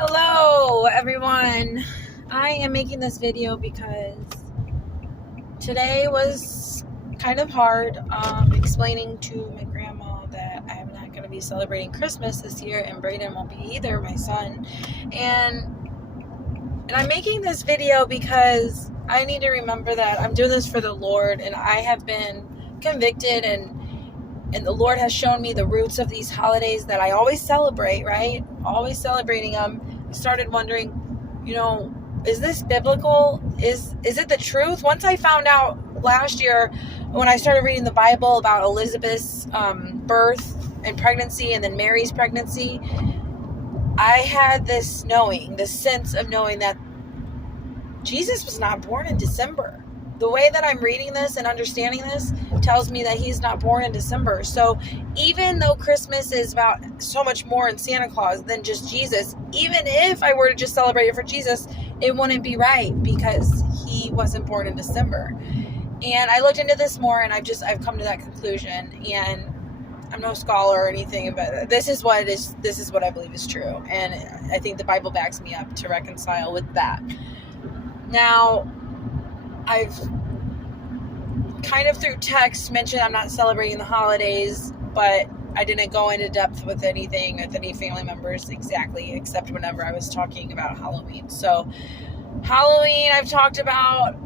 Hello everyone. I am making this video because today was kind of hard explaining to my grandma that I'm not going to be celebrating Christmas this year and Brayden won't be either, my son. And I'm making this video because I need to remember that I'm doing this for the Lord, and I have been convicted and the Lord has shown me the roots of these holidays that I always celebrate, right? Always celebrating them. I started wondering, is this biblical? Is it the truth? Once I found out last year when I started reading the Bible about Elizabeth's birth and pregnancy and then Mary's pregnancy, I had this sense of knowing that Jesus was not born in December. The way that I'm reading this and understanding this tells me that he's not born in December. So even though Christmas is about so much more in Santa Claus than just Jesus, even if I were to just celebrate it for Jesus, it wouldn't be right because he wasn't born in December. And I looked into this more, and I've come to that conclusion. And I'm no scholar or anything, but this is what I believe is true. And I think the Bible backs me up to reconcile with that. Now, I've kind of through text mentioned I'm not celebrating the holidays, but I didn't go into depth with anything with any family members exactly, except whenever I was talking about Halloween. So Halloween I've talked about,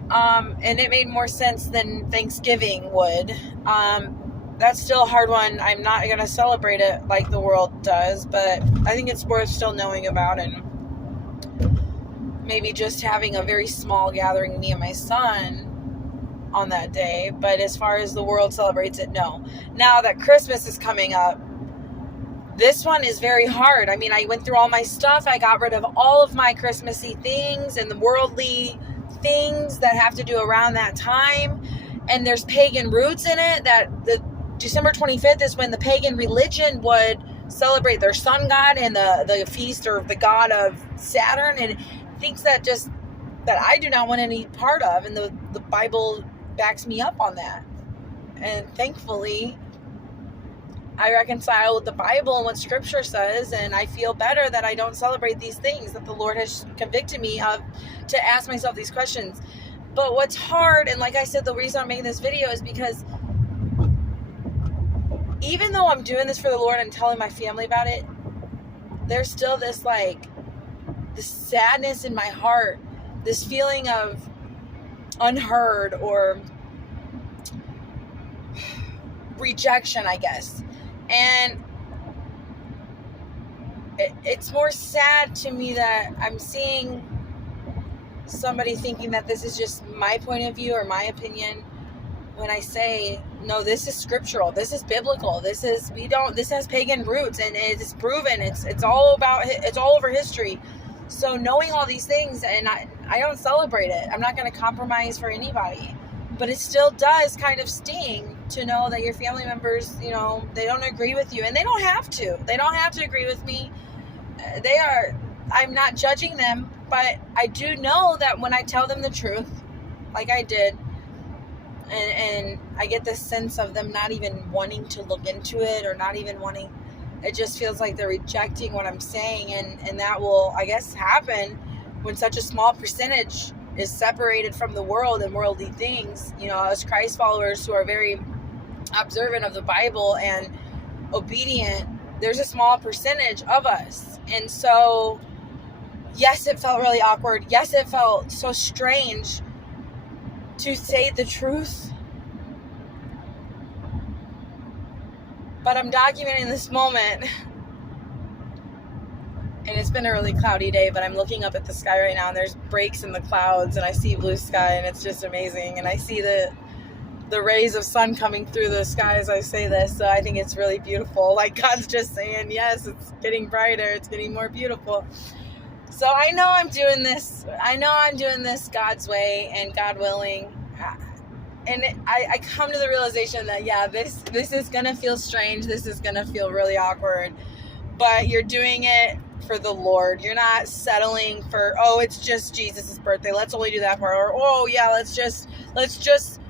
and it made more sense than Thanksgiving would. That's still a hard one. I'm not going to celebrate it like the world does, but I think it's worth still knowing about, and maybe just having a very small gathering, me and my son, on that day. But as far as the world celebrates it, no. Now that Christmas is coming up, this one is very hard. I mean, I went through all my stuff. I got rid of all of my Christmassy things and the worldly things that have to do around that time. And there's pagan roots in it. That the December 25th is when the pagan religion would celebrate their sun god and the feast or the god of Saturn, and things that I do not want any part of, and the Bible backs me up on that. And thankfully I reconcile with the Bible and what Scripture says, and I feel better that I don't celebrate these things that the Lord has convicted me of, to ask myself these questions. But what's hard, and like I said, the reason I'm making this video is because even though I'm doing this for the Lord and telling my family about it, there's still this sadness in my heart, this feeling of unheard or rejection, I guess. And it's more sad to me that I'm seeing somebody thinking that this is just my point of view or my opinion, when I say, no, this is scriptural, this is biblical, this has pagan roots, and it's proven, it's all over history. So knowing all these things, and I don't celebrate it. I'm not going to compromise for anybody. But it still does kind of sting to know that your family members, they don't agree with you. And they don't have to. They don't have to agree with me. I'm not judging them. But I do know that when I tell them the truth, like I did, and I get this sense of them not even wanting to look into it, or not even wanting, it just feels like they're rejecting what I'm saying, and that will, I guess, happen when such a small percentage is separated from the world and worldly things. As Christ followers who are very observant of the Bible and obedient, there's a small percentage of us. And so, yes, it felt really awkward. Yes, it felt so strange to say the truth. But I'm documenting this moment, and it's been a really cloudy day, but I'm looking up at the sky right now, and there's breaks in the clouds, and I see blue sky, and it's just amazing. And I see the rays of sun coming through the sky as I say this, so I think it's really beautiful. Like God's just saying, yes, it's getting brighter, it's getting more beautiful. So I know I'm doing this God's way and God willing. And I come to the realization that, yeah, this is going to feel strange. This is going to feel really awkward. But you're doing it for the Lord. You're not settling for, it's just Jesus' birthday, let's only do that part. Or, let's just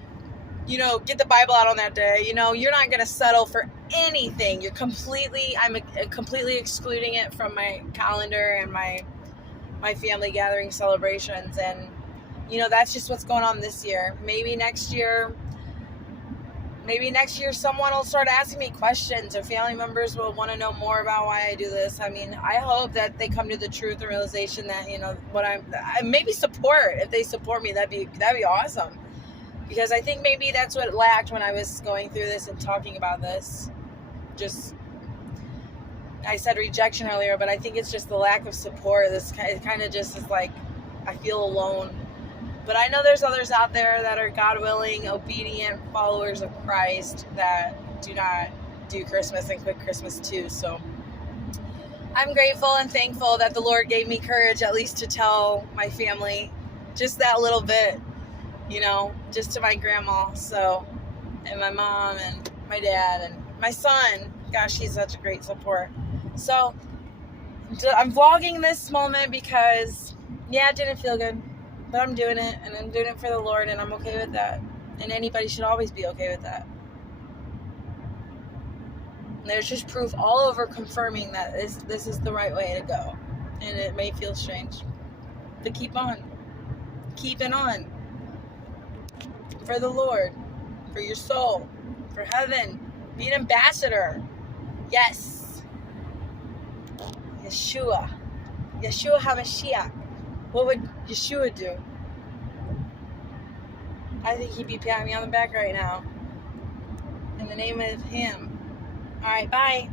get the Bible out on that day. You're not going to settle for anything. I'm completely excluding it from my calendar and my family gathering celebrations. And, that's just what's going on this year. Maybe next year someone will start asking me questions, or family members will want to know more about why I do this. I mean, I hope that they come to the truth and realization that, maybe support. If they support me, that'd be awesome. Because I think maybe that's what lacked when I was going through this and talking about this. I said rejection earlier, but I think it's just the lack of support. It kind of just is like, I feel alone. But I know there's others out there that are God-willing, obedient followers of Christ that do not do Christmas and quit Christmas too. So I'm grateful and thankful that the Lord gave me courage at least to tell my family just that little bit, just to my grandma. So, and my mom and my dad and my son. Gosh, he's such a great support. So I'm vlogging this moment because, it didn't feel good. But I'm doing it, and I'm doing it for the Lord, and I'm okay with that. And anybody should always be okay with that. And there's just proof all over confirming that this is the right way to go. And it may feel strange. But keep on. Keeping on. For the Lord. For your soul. For heaven. Be an ambassador. Yes. Yeshua HaMashiach. What would Yeshua do? I think he'd be patting me on the back right now. In the name of him. Alright, bye.